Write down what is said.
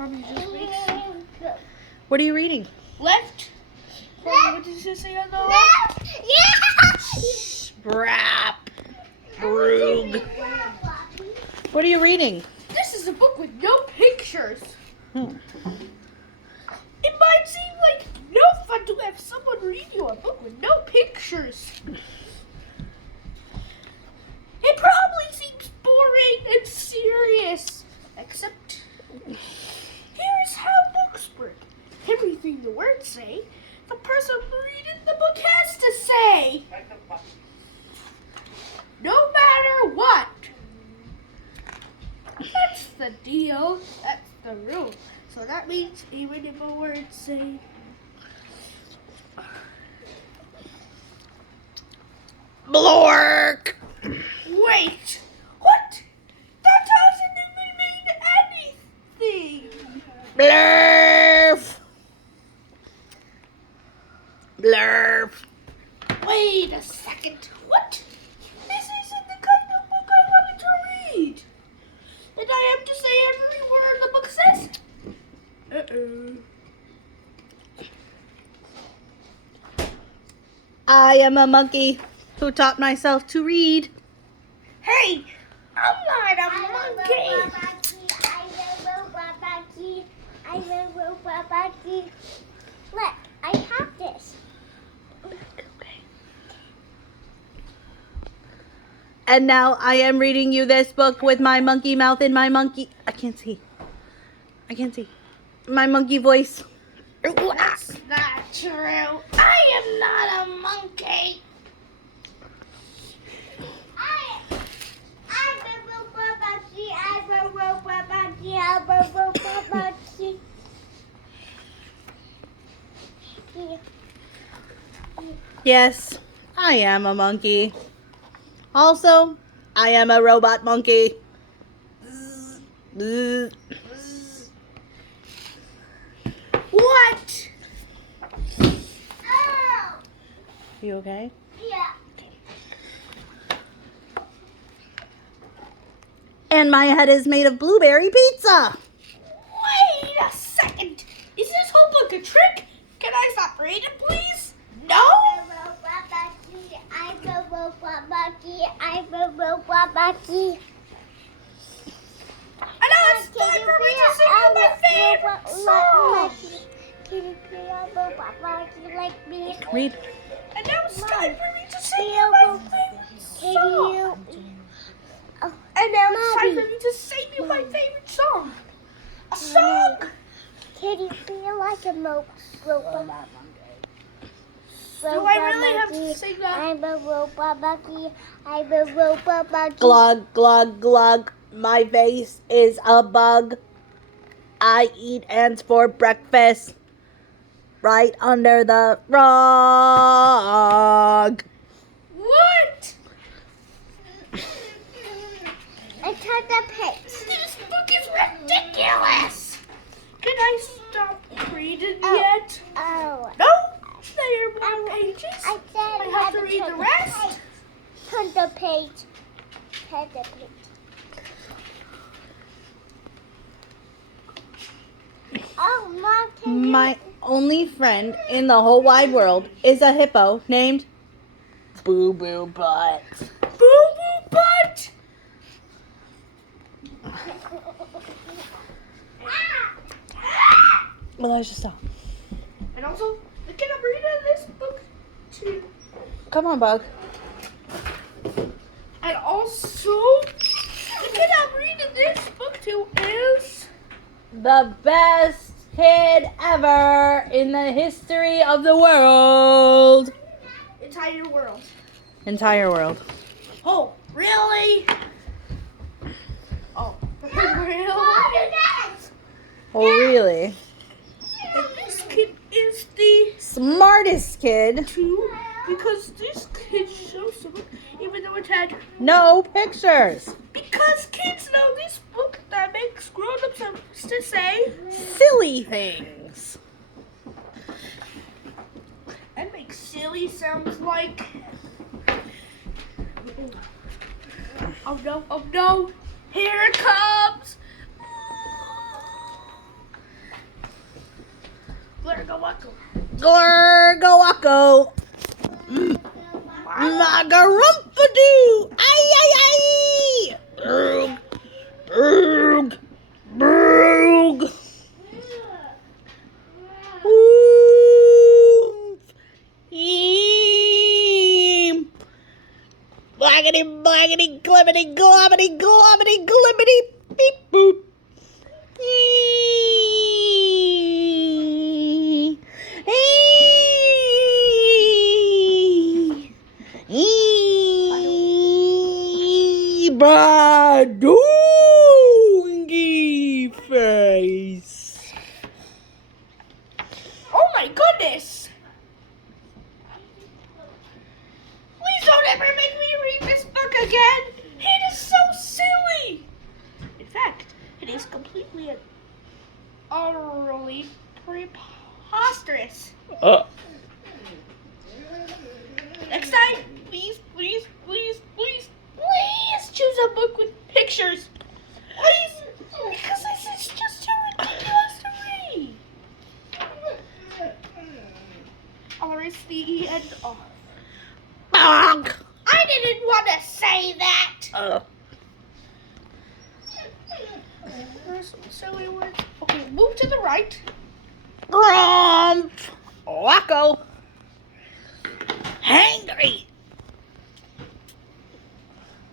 Mommy just makes. What are you reading? Left. What did you say on the left? Brap. Broog. What are you reading? This is a book with no pictures. Hmm. It might seem like no fun to have someone read you a book with no pictures. It probably seems boring and serious. Except, here's how books work. Everything the words say, the person reading the book has to say. No matter what. That's the deal. That's the rule. So that means even if a word say Blork. wait, what? That doesn't even mean anything. Blurf. Blurf. Wait a second. What? This isn't the kind of book I wanted to read. And I have to say every word the book says? Uh-oh. I am a monkey who taught myself to read. Hey, I'm not a monkey. Look, I have this. And now I am reading you this book with my monkey mouth and my monkey... I can't see. My monkey voice. That's not true. I am not a monkey. Yes, I am a monkey. Also, I am a robot monkey. Bzz. What? You okay? Yeah. And my head is made of blueberry pizza. Wait a second. Is this whole book a trick? Can I stop reading, please? No? And now it's time for me to sing you my favorite song. Read. And now it's time for me to sing you my favorite song. And now it's time for me to sing you my favorite song. A song. Can you feel like a robot? Do I really have to sing that? I'm a robot monkey. I'm a robot monkey. Glug, glug, glug. My face is a bug. I eat ants for breakfast. Right under the rug. What? I turned the page. This book is ridiculous. Can I stop reading yet? Oh. No. There are more pages. I said I have to read the rest. Turn the page. Turn the page. Oh, Mom, can you... My only friend in the whole wide world is a hippo named Boo Boo Butt. Boo Boo Butt. Well, I should stop. And also, can I read this book too? Come on, Bug. And also, can I read this book too is The best kid ever in the history of the world. Entire World. Entire world. Oh, really? Oh, really? Oh, really? And this kid is the Smartest kid. two because this kid shows so much, even though it had. No pictures. Because kids know this book that makes grown-ups have to say Silly things. and makes silly sounds like. Oh no! Oh no! Here it comes! Wacko. Gorgawako. Magarumpadoo. Ay, ay, ay. Brug. Brug. Brug. Oomph. Eem. Blaggity, blaggity, glibbity, globbity, globbity, glibbity, beep, boop. Eee. Eee. Eee. Badungi face. Oh my goodness! Please don't ever make me read this book again! It is so silly! In fact, it is completely and utterly preposterous. Next time, please, please, please, please, please choose a book with pictures. Please, because this is just too ridiculous to read. Or is the end of. Bonk. I didn't want to say that. There's some silly words. Okay, move to the right. Grump. Wacko. Hangry.